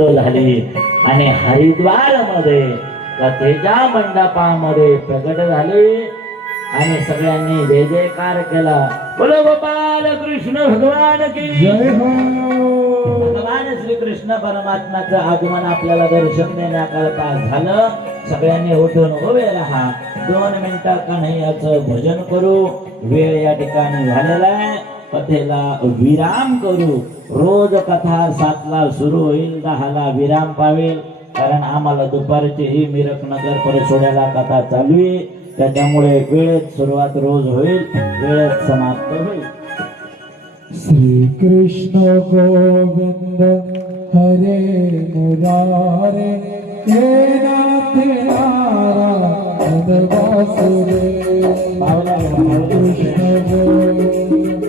समाप्त झाली आणि हरिद्वार मध्ये कथेच्या मंडपामध्ये प्रगट झाले आणि सगळ्यांनी जय जयकार केला. बोलो गोपाल कृष्ण भगवान की जय हो. भगवान श्री कृष्ण परमात्म्याचं आगमन आपल्याला दर्शन देण्याकरता झालं. सगळ्यांनी उठून उभे राहा. 2 मिनिटं कन्हैयाचं भजन करू. वेळ या ठिकाणी झालेला आहे. कथेला विराम करू. रोज कथा 7ला सुरू होईल, 10ला विराम पावेल. कारण आम्हाला दुपारची ही मिरकनगर परिसोड्याला कथा चालू आहे. त्याच्यामुळे वेळेत सुरुवात रोज होईल, वेळेत समाप्त होईल. श्री कृष्ण गोविंद हरे मुरारे हे नाथ नारायण वासुदेव. कृष्ण गोविंद